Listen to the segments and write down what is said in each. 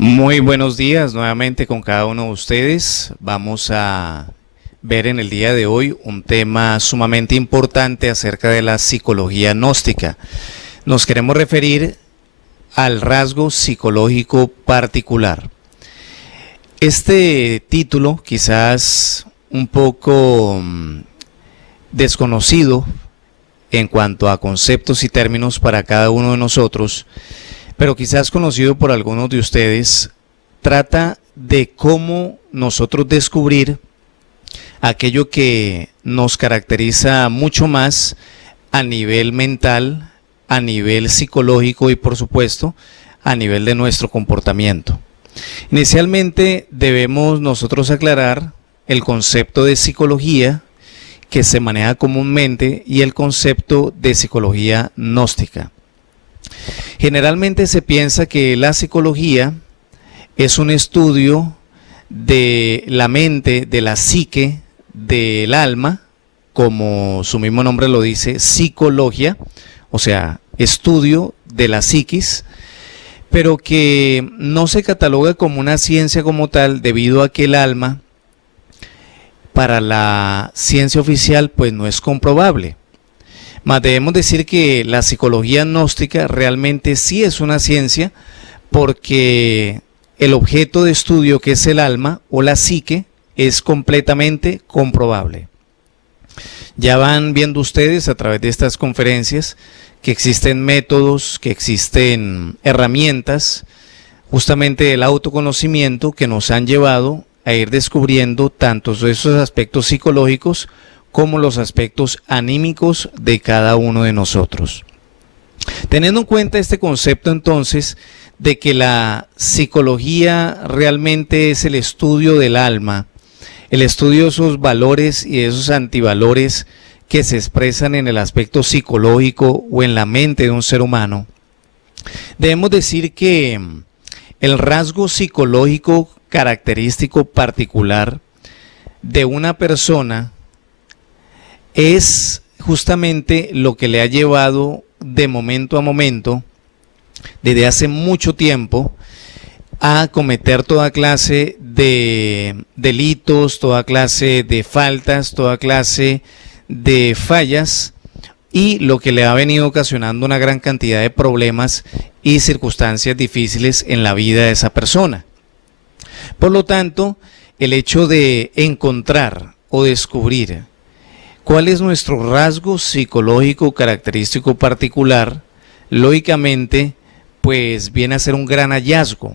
Muy buenos días nuevamente con cada uno de ustedes. Vamos a ver en el día de hoy un tema sumamente importante acerca de la psicología gnóstica. Nos queremos referir al rasgo psicológico particular. Este título, quizás un poco desconocido en cuanto a conceptos y términos para cada uno de nosotros, pero quizás conocido por algunos de ustedes, trata de cómo nosotros descubrir aquello que nos caracteriza mucho más a nivel mental, a nivel psicológico y por supuesto a nivel de nuestro comportamiento. Inicialmente debemos nosotros aclarar el concepto de psicología que se maneja comúnmente y el concepto de psicología gnóstica. Generalmente se piensa que la psicología es un estudio de la mente, de la psique, del alma, como su mismo nombre lo dice, psicología, o sea, estudio de la psiquis, pero que no se cataloga como una ciencia como tal debido a que el alma, para la ciencia oficial, pues no es comprobable. Mas debemos decir que la psicología gnóstica realmente sí es una ciencia porque el objeto de estudio, que es el alma o la psique, es completamente comprobable. Ya van viendo ustedes a través de estas conferencias que existen métodos, que existen herramientas justamente del autoconocimiento que nos han llevado a ir descubriendo tantos de esos aspectos psicológicos como los aspectos anímicos de cada uno de nosotros. Teniendo en cuenta este concepto entonces de que la psicología realmente es el estudio del alma, el estudio de esos valores y de esos antivalores que se expresan en el aspecto psicológico o en la mente de un ser humano, debemos decir que el rasgo psicológico característico particular de una persona es justamente lo que le ha llevado de momento a momento, desde hace mucho tiempo, a cometer toda clase de delitos, toda clase de faltas, toda clase de fallas, y lo que le ha venido ocasionando una gran cantidad de problemas y circunstancias difíciles en la vida de esa persona. Por lo tanto, el hecho de encontrar o descubrir cuál es nuestro rasgo psicológico característico particular, lógicamente, pues viene a ser un gran hallazgo,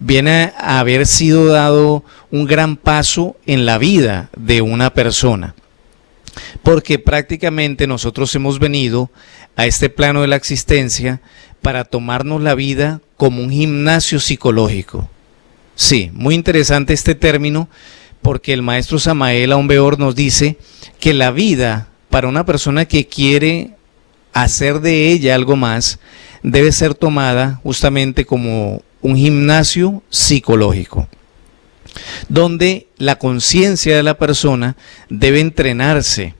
viene a haber sido dado un gran paso en la vida de una persona, porque prácticamente nosotros hemos venido a este plano de la existencia para tomarnos la vida como un gimnasio psicológico. Sí, muy interesante este término, porque el maestro Samael Aun Weor nos dice que la vida, para una persona que quiere hacer de ella algo más, debe ser tomada justamente como un gimnasio psicológico, donde la conciencia de la persona debe entrenarse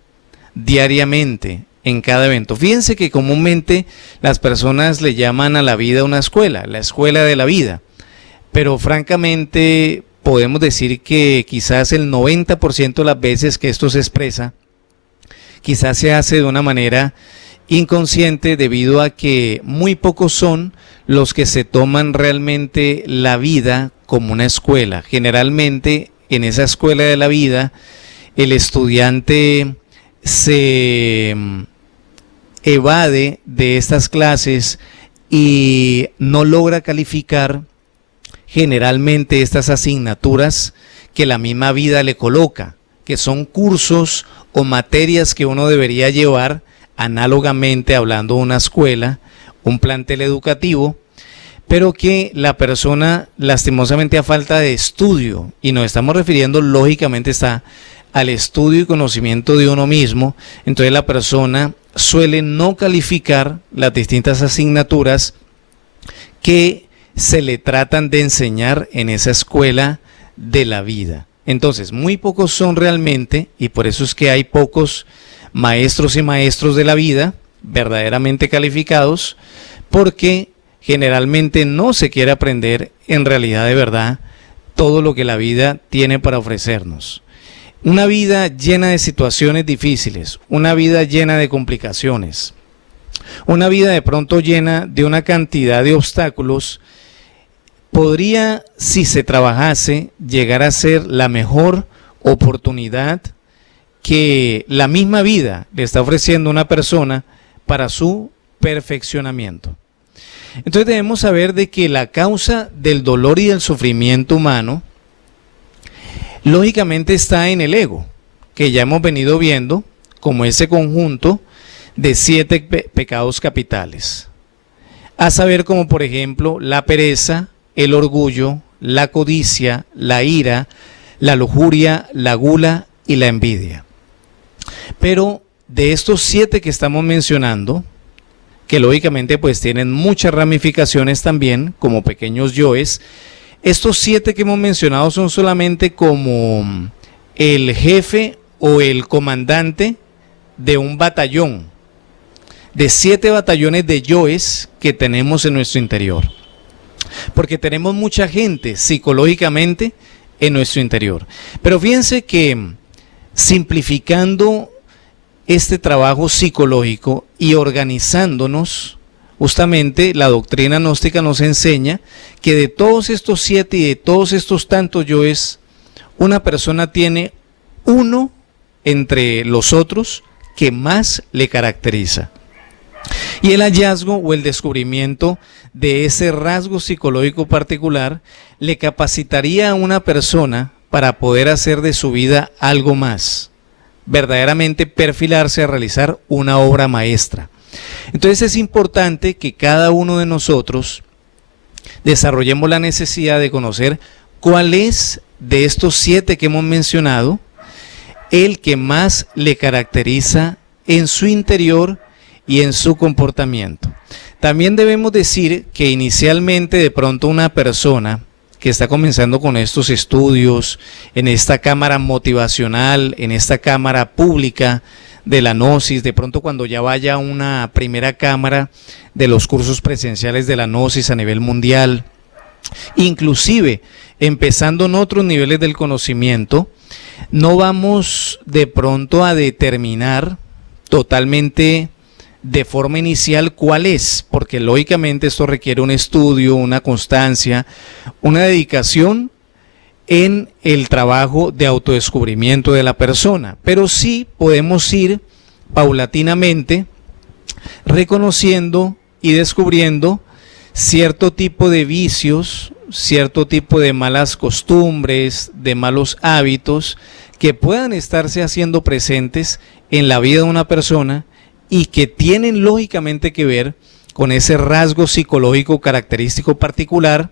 diariamente en cada evento. Fíjense que comúnmente las personas le llaman a la vida una escuela, la escuela de la vida, pero francamente podemos decir que quizás el 90% de las veces que esto se expresa, quizás se hace de una manera inconsciente debido a que muy pocos son los que se toman realmente la vida como una escuela. Generalmente en esa escuela de la vida el estudiante se evade de estas clases y no logra calificar generalmente estas asignaturas que la misma vida le coloca, que son cursos o materias que uno debería llevar análogamente hablando de una escuela, un plantel educativo, pero que la persona lastimosamente a falta de estudio, y nos estamos refiriendo lógicamente está al estudio y conocimiento de uno mismo, entonces la persona suele no calificar las distintas asignaturas que se le tratan de enseñar en esa escuela de la vida. Entonces, muy pocos son realmente, y por eso es que hay pocos maestros y maestros de la vida verdaderamente calificados, porque generalmente no se quiere aprender en realidad de verdad todo lo que la vida tiene para ofrecernos. Una vida llena de situaciones difíciles, una vida llena de complicaciones, una vida de pronto llena de una cantidad de obstáculos, podría, si se trabajase, llegar a ser la mejor oportunidad que la misma vida le está ofreciendo a una persona para su perfeccionamiento. Entonces debemos saber de que la causa del dolor y del sufrimiento humano lógicamente está en el ego, que ya hemos venido viendo como ese conjunto de 7 pecados capitales. A saber, como por ejemplo la pereza, el orgullo, la codicia, la ira, la lujuria, la gula y la envidia. Pero de estos 7 que estamos mencionando, que lógicamente pues tienen muchas ramificaciones también, como pequeños yoes, estos 7 que hemos mencionado son solamente como el jefe o el comandante de un batallón, de 7 batallones de yoes que tenemos en nuestro interior. Porque tenemos mucha gente psicológicamente en nuestro interior. Pero fíjense que simplificando este trabajo psicológico y organizándonos, justamente la doctrina gnóstica nos enseña que de todos estos 7 y de todos estos tantos yoes, una persona tiene uno entre los otros que más le caracteriza. Y el hallazgo o el descubrimiento de ese rasgo psicológico particular le capacitaría a una persona para poder hacer de su vida algo más, verdaderamente perfilarse a realizar una obra maestra. Entonces es importante que cada uno de nosotros desarrollemos la necesidad de conocer cuál es de estos 7 que hemos mencionado el que más le caracteriza en su interior y en su comportamiento. También debemos decir que inicialmente de pronto una persona que está comenzando con estos estudios, en esta cámara motivacional, en esta cámara pública de la Gnosis, de pronto cuando ya vaya a una primera cámara de los cursos presenciales de la Gnosis a nivel mundial, inclusive empezando en otros niveles del conocimiento, no vamos de pronto a determinar totalmente de forma inicial cuál es, porque lógicamente esto requiere un estudio, una constancia, una dedicación en el trabajo de autodescubrimiento de la persona, pero sí podemos ir paulatinamente reconociendo y descubriendo cierto tipo de vicios, cierto tipo de malas costumbres, de malos hábitos que puedan estarse haciendo presentes en la vida de una persona y que tienen lógicamente que ver con ese rasgo psicológico característico particular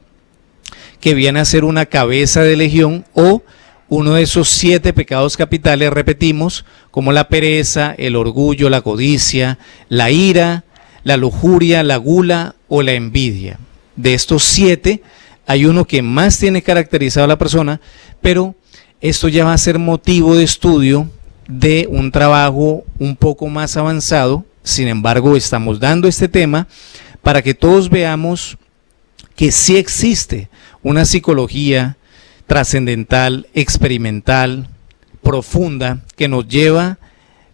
que viene a ser una cabeza de legión o uno de esos 7 pecados capitales, repetimos, como la pereza, el orgullo, la codicia, la ira, la lujuria, la gula o la envidia. De estos 7 hay uno que más tiene caracterizado a la persona, pero esto ya va a ser motivo de estudio de un trabajo un poco más avanzado. Sin embargo, estamos dando este tema para que todos veamos que sí existe una psicología trascendental, experimental, profunda, que nos lleva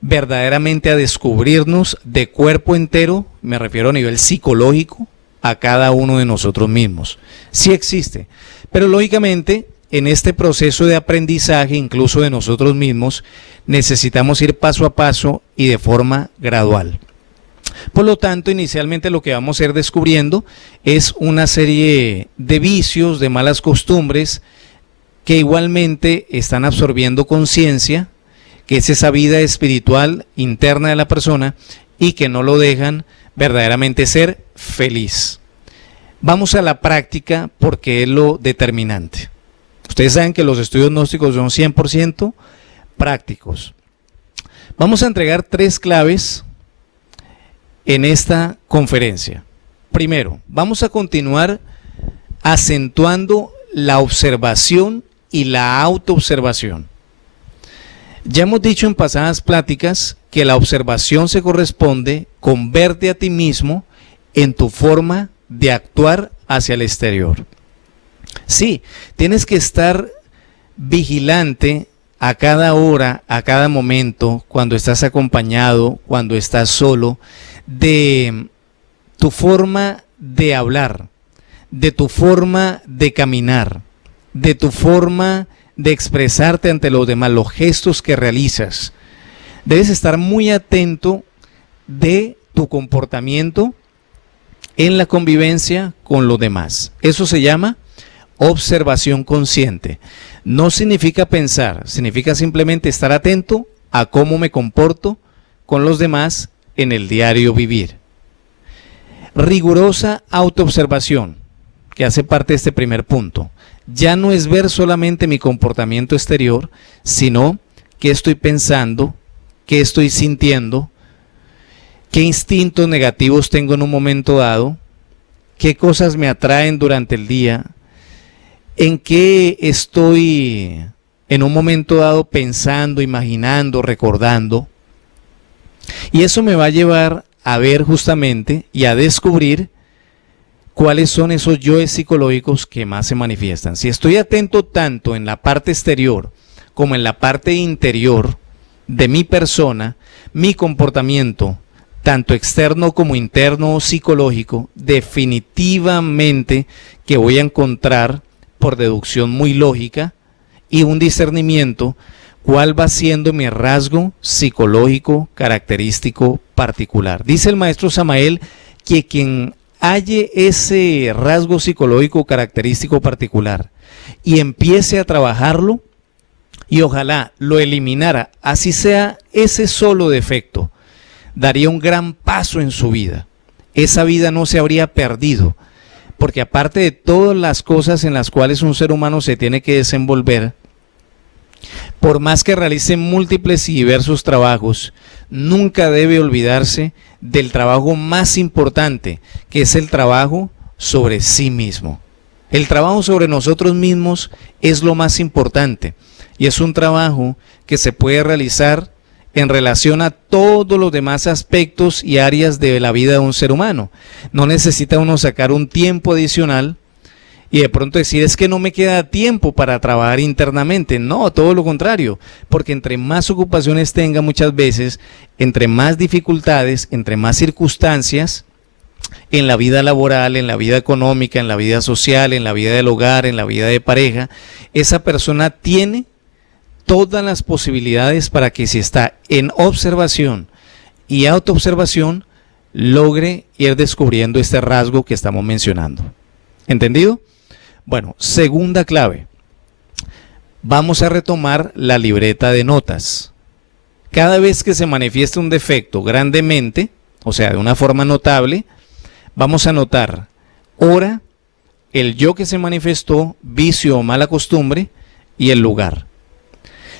verdaderamente a descubrirnos de cuerpo entero, me refiero a nivel psicológico, a cada uno de nosotros mismos. Sí existe, pero lógicamente en este proceso de aprendizaje, incluso de nosotros mismos, necesitamos ir paso a paso y de forma gradual. Por lo tanto, inicialmente lo que vamos a ir descubriendo es una serie de vicios, de malas costumbres, que igualmente están absorbiendo conciencia, que es esa vida espiritual interna de la persona y que no lo dejan verdaderamente ser feliz. Vamos a la práctica porque es lo determinante. Ustedes saben que los estudios gnósticos son 100% prácticos. Vamos a entregar 3 claves en esta conferencia. Primero, vamos a continuar acentuando la observación y la autoobservación. Ya hemos dicho en pasadas pláticas que la observación se corresponde con verte a ti mismo en tu forma de actuar hacia el exterior. Sí, tienes que estar vigilante a cada hora, a cada momento, cuando estás acompañado, cuando estás solo, de tu forma de hablar, de tu forma de caminar, de tu forma de expresarte ante los demás, los gestos que realizas. Debes estar muy atento de tu comportamiento en la convivencia con los demás. Eso se llama observación consciente. No significa pensar, significa simplemente estar atento a cómo me comporto con los demás en el diario vivir. Rigurosa autoobservación, que hace parte de este primer punto. Ya no es ver solamente mi comportamiento exterior, sino qué estoy pensando, qué estoy sintiendo, qué instintos negativos tengo en un momento dado, qué cosas me atraen durante el día, en qué estoy en un momento dado pensando, imaginando, recordando. Y eso me va a llevar a ver justamente y a descubrir cuáles son esos yoes psicológicos que más se manifiestan. Si estoy atento tanto en la parte exterior como en la parte interior de mi persona, mi comportamiento, tanto externo como interno o psicológico, definitivamente que voy a encontrar por deducción muy lógica y un discernimiento cuál va siendo mi rasgo psicológico característico particular. Dice el maestro Samael que quien halle ese rasgo psicológico característico particular y empiece a trabajarlo y ojalá lo eliminara, así sea ese solo defecto, daría un gran paso en su vida. Esa vida no se habría perdido, porque aparte de todas las cosas en las cuales un ser humano se tiene que desenvolver, por más que realice múltiples y diversos trabajos, nunca debe olvidarse del trabajo más importante, que es el trabajo sobre sí mismo. El trabajo sobre nosotros mismos es lo más importante y es un trabajo que se puede realizar en relación a todos los demás aspectos y áreas de la vida de un ser humano. No necesita uno sacar un tiempo adicional y de pronto decir, es que no me queda tiempo para trabajar internamente. No, todo lo contrario, porque entre más ocupaciones tenga muchas veces, entre más dificultades, entre más circunstancias, en la vida laboral, en la vida económica, en la vida social, en la vida del hogar, en la vida de pareja, esa persona tiene todas las posibilidades para que si está en observación y autoobservación, logre ir descubriendo este rasgo que estamos mencionando. ¿Entendido? Bueno, segunda clave. Vamos a retomar la libreta de notas. Cada vez que se manifiesta un defecto grandemente, o sea, de una forma notable, vamos a anotar hora, el yo que se manifestó, vicio o mala costumbre y el lugar.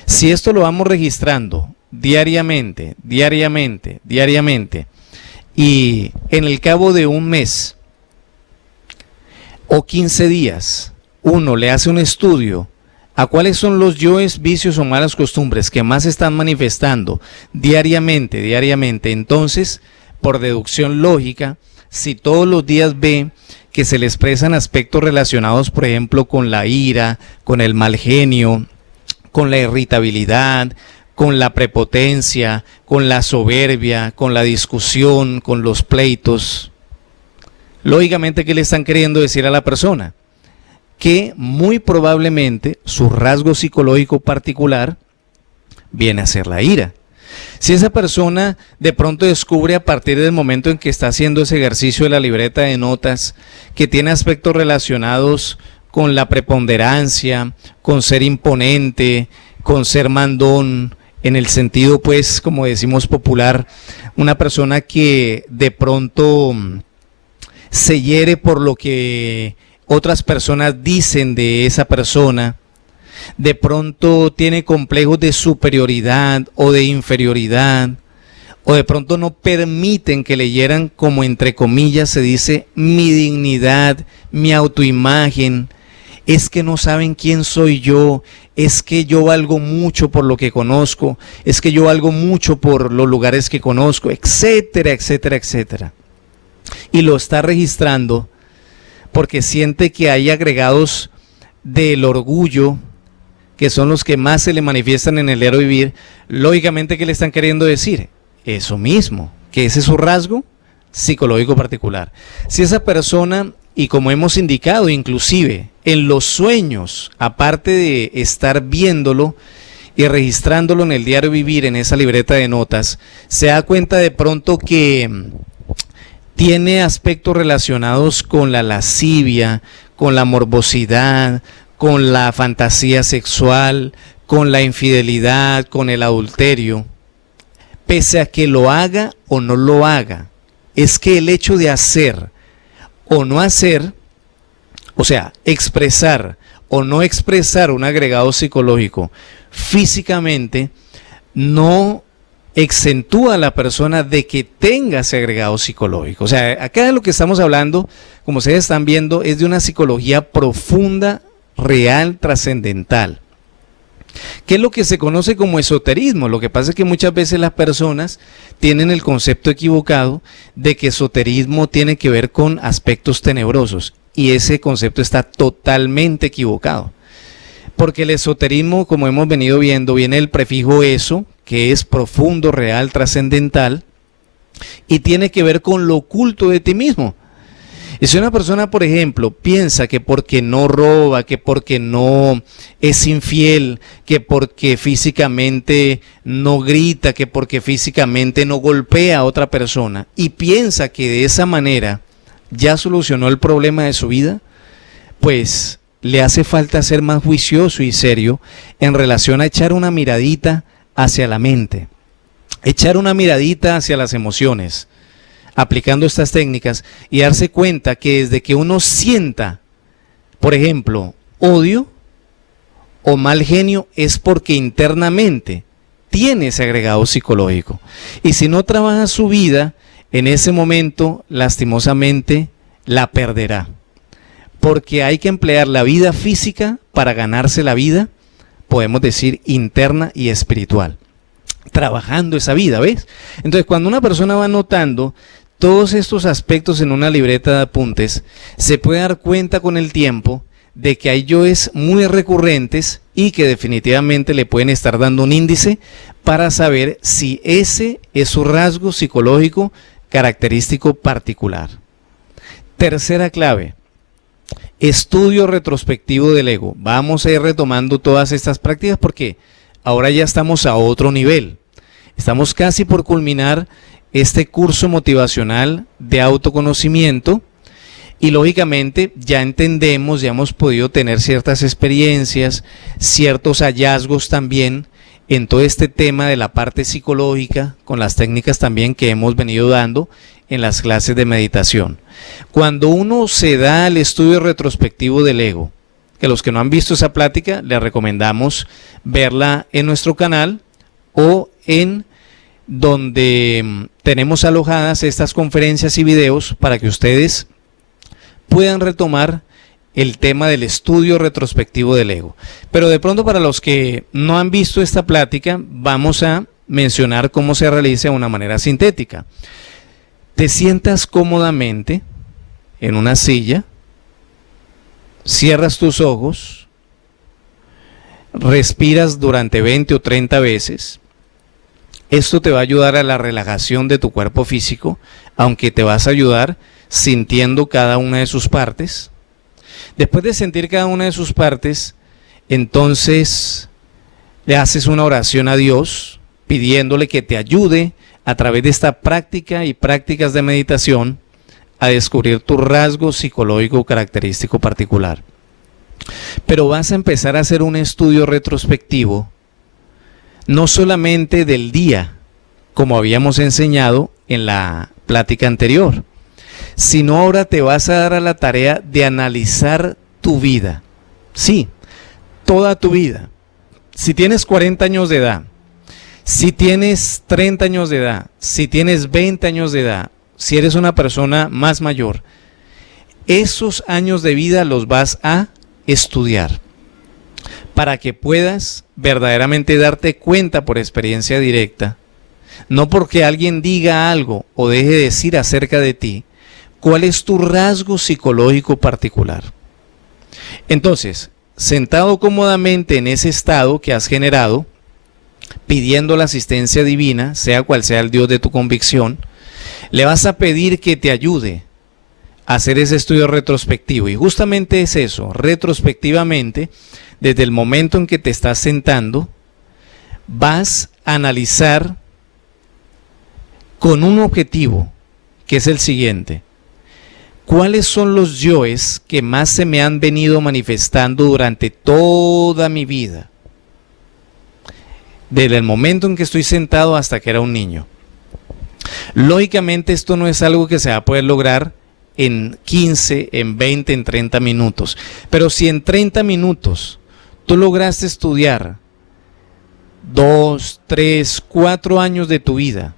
Si esto lo vamos registrando diariamente, y en el cabo de un mes o 15 días, uno le hace un estudio a cuáles son los yoes, vicios o malas costumbres que más se están manifestando diariamente, entonces, por deducción lógica, si todos los días ve que se le expresan aspectos relacionados, por ejemplo, con la ira, con el mal genio, con la irritabilidad, con la prepotencia, con la soberbia, con la discusión, con los pleitos. Lógicamente, ¿qué le están queriendo decir a la persona? Que muy probablemente su rasgo psicológico particular viene a ser la ira. Si esa persona de pronto descubre a partir del momento en que está haciendo ese ejercicio de la libreta de notas que tiene aspectos relacionados con la preponderancia, con ser imponente, con ser mandón, en el sentido, pues, como decimos popular, una persona que de pronto se hiere por lo que otras personas dicen de esa persona, de pronto tiene complejos de superioridad o de inferioridad, o de pronto no permiten que le hieran, como entre comillas se dice, mi dignidad, mi autoimagen. Es que no saben quién soy yo, es que yo valgo mucho por lo que conozco, es que yo valgo mucho por los lugares que conozco, etcétera, etcétera, etcétera. Y lo está registrando porque siente que hay agregados del orgullo, que son los que más se le manifiestan en el diario vivir. Lógicamente, ¿qué le están queriendo decir? Eso mismo, que ese es su rasgo psicológico particular. Si esa persona, y como hemos indicado, inclusive en los sueños, aparte de estar viéndolo y registrándolo en el diario vivir, en esa libreta de notas, se da cuenta de pronto que tiene aspectos relacionados con la lascivia, con la morbosidad, con la fantasía sexual, con la infidelidad, con el adulterio, pese a que lo haga o no lo haga, es que el hecho de hacer o no hacer, o sea, expresar o no expresar un agregado psicológico físicamente, no exentúa a la persona de que tenga ese agregado psicológico. O sea, acá de lo que estamos hablando, como ustedes están viendo, es de una psicología profunda, real, trascendental. ¿Qué es lo que se conoce como esoterismo? Lo que pasa es que muchas veces las personas tienen el concepto equivocado de que esoterismo tiene que ver con aspectos tenebrosos, y ese concepto está totalmente equivocado. Porque el esoterismo, como hemos venido viendo, viene del prefijo eso, que es profundo, real, trascendental, y tiene que ver con lo oculto de ti mismo. Y si una persona, por ejemplo, piensa que porque no roba, que porque no es infiel, que porque físicamente no grita, que porque físicamente no golpea a otra persona, y piensa que de esa manera ya solucionó el problema de su vida, pues le hace falta ser más juicioso y serio en relación a echar una miradita hacia la mente, echar una miradita hacia las emociones, aplicando estas técnicas, y darse cuenta que desde que uno sienta, por ejemplo, odio o mal genio, es porque internamente tiene ese agregado psicológico. Y si no trabaja su vida, en ese momento, lastimosamente, la perderá. Porque hay que emplear la vida física para ganarse la vida, podemos decir, interna y espiritual. Trabajando esa vida, ¿ves? Entonces, cuando una persona va notando todos estos aspectos en una libreta de apuntes, se puede dar cuenta con el tiempo de que hay yoes muy recurrentes y que definitivamente le pueden estar dando un índice para saber si ese es su rasgo psicológico característico particular. Tercera clave: estudio retrospectivo del ego. Vamos a ir retomando todas estas prácticas porque ahora ya estamos a otro nivel. Estamos casi por culminar este curso motivacional de autoconocimiento y lógicamente ya entendemos, ya hemos podido tener ciertas experiencias, ciertos hallazgos también en todo este tema de la parte psicológica, con las técnicas también que hemos venido dando en las clases de meditación. Cuando uno se da al estudio retrospectivo del ego, que los que no han visto esa plática, les recomendamos verla en nuestro canal o en donde tenemos alojadas estas conferencias y videos para que ustedes puedan retomar el tema del estudio retrospectivo del ego. Pero de pronto, para los que no han visto esta plática, vamos a mencionar cómo se realiza de una manera sintética. Te sientas cómodamente en una silla, cierras tus ojos, respiras durante 20 o 30 veces. Esto te va a ayudar a la relajación de tu cuerpo físico, aunque te vas a ayudar sintiendo cada una de sus partes. Después de sentir cada una de sus partes, entonces le haces una oración a Dios, pidiéndole que te ayude a través de esta práctica y prácticas de meditación a descubrir tu rasgo psicológico característico particular. Pero vas a empezar a hacer un estudio retrospectivo, no solamente del día, como habíamos enseñado en la plática anterior, sino ahora te vas a dar a la tarea de analizar tu vida. Sí, toda tu vida. Si tienes 40 años de edad, si tienes 30 años de edad, si tienes 20 años de edad, si eres una persona más mayor, esos años de vida los vas a estudiar para que puedas verdaderamente darte cuenta por experiencia directa, no porque alguien diga algo o deje de decir acerca de ti, ¿Cuál es tu rasgo psicológico particular? Entonces, sentado cómodamente en ese estado que has generado, pidiendo la asistencia divina, sea cual sea el Dios de tu convicción, le vas a pedir que te ayude a hacer ese estudio retrospectivo. Y justamente es eso, retrospectivamente, desde el momento en que te estás sentando, vas a analizar con un objetivo, que es el siguiente. ¿Cuáles son los yoes que más se me han venido manifestando durante toda mi vida? Desde el momento en que estoy sentado hasta que era un niño. Lógicamente esto no es algo que se va a poder lograr en 15, en 20, en 30 minutos. Pero si en 30 minutos tú lograste estudiar 2, 3, 4 años de tu vida,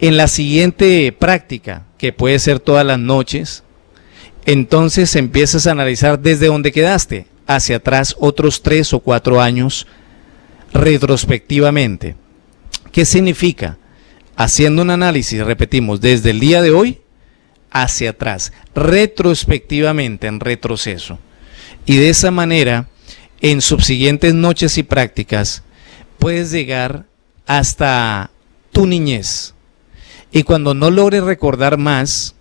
en la siguiente práctica, que puede ser todas las noches, entonces empiezas a analizar desde donde quedaste, hacia atrás otros 3 o 4 años retrospectivamente. ¿Qué significa? Haciendo un análisis, repetimos, desde el día de hoy hacia atrás, retrospectivamente, en retroceso. Y de esa manera, en subsiguientes noches y prácticas, puedes llegar hasta tu niñez. Y cuando no logres recordar más,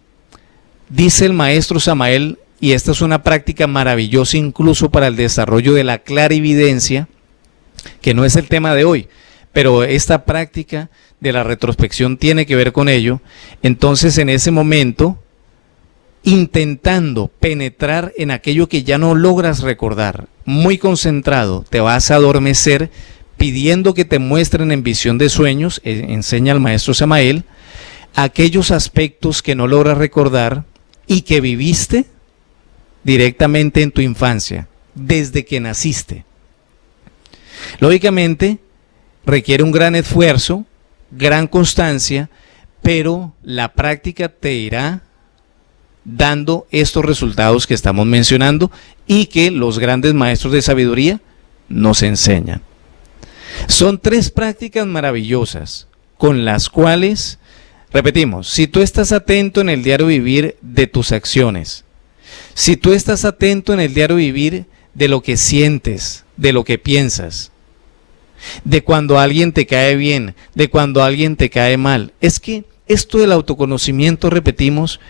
dice el maestro Samael, y esta es una práctica maravillosa incluso para el desarrollo de la clarividencia, que no es el tema de hoy, pero esta práctica de la retrospección tiene que ver con ello. Entonces en ese momento, intentando penetrar en aquello que ya no logras recordar, muy concentrado, te vas a adormecer pidiendo que te muestren en visión de sueños, enseña el maestro Samael, aquellos aspectos que no logras recordar y que viviste directamente en tu infancia, desde que naciste. Lógicamente, requiere un gran esfuerzo, gran constancia, pero la práctica te irá dando estos resultados que estamos mencionando y que los grandes maestros de sabiduría nos enseñan. Son 3 prácticas maravillosas con las cuales, repetimos, si tú estás atento en el diario vivir de tus acciones, si tú estás atento en el diario vivir de lo que sientes, de lo que piensas, de cuando alguien te cae bien, de cuando alguien te cae mal, es que esto del autoconocimiento, repetimos,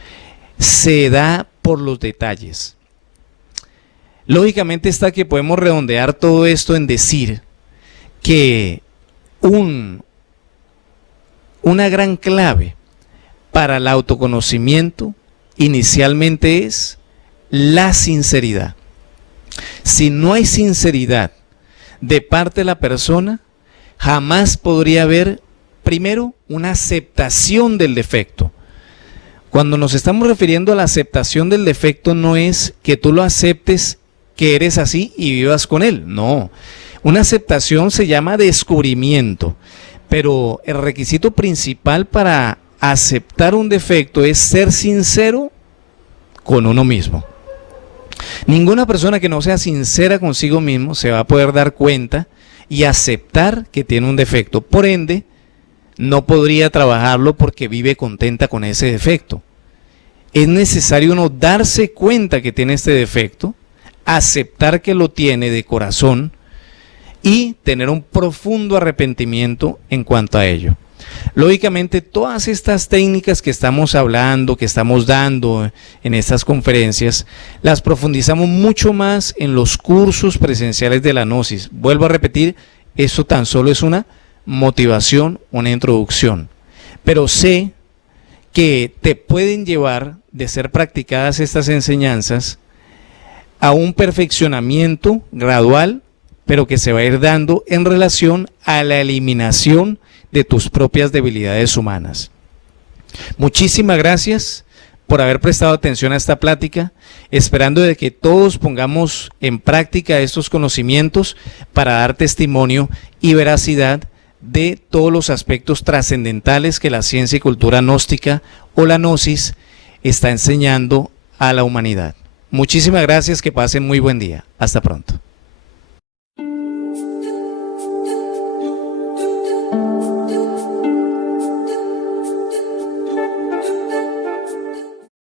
se da por los detalles. Lógicamente está que podemos redondear todo esto en decir que una gran clave para el autoconocimiento inicialmente es la sinceridad. Si no hay sinceridad de parte de la persona, jamás podría haber, primero, una aceptación del defecto. Cuando nos estamos refiriendo a la aceptación del defecto, no es que tú lo aceptes, que eres así y vivas con él, no. Una aceptación se llama descubrimiento, pero el requisito principal para aceptar un defecto es ser sincero con uno mismo. Ninguna persona que no sea sincera consigo mismo se va a poder dar cuenta y aceptar que tiene un defecto. Por ende, no podría trabajarlo porque vive contenta con ese defecto. Es necesario uno darse cuenta que tiene este defecto, aceptar que lo tiene de corazón y tener un profundo arrepentimiento en cuanto a ello. Lógicamente, todas estas técnicas que estamos hablando, que estamos dando en estas conferencias, las profundizamos mucho más en los cursos presenciales de la Gnosis. Vuelvo a repetir, eso tan solo es una motivación, una introducción. Pero sé que te pueden llevar, de ser practicadas estas enseñanzas, a un perfeccionamiento gradual, pero que se va a ir dando en relación a la eliminación de tus propias debilidades humanas. Muchísimas gracias por haber prestado atención a esta plática, esperando de que todos pongamos en práctica estos conocimientos para dar testimonio y veracidad de todos los aspectos trascendentales que la ciencia y cultura gnóstica o la Gnosis está enseñando a la humanidad. Muchísimas gracias, que pasen muy buen día. Hasta pronto.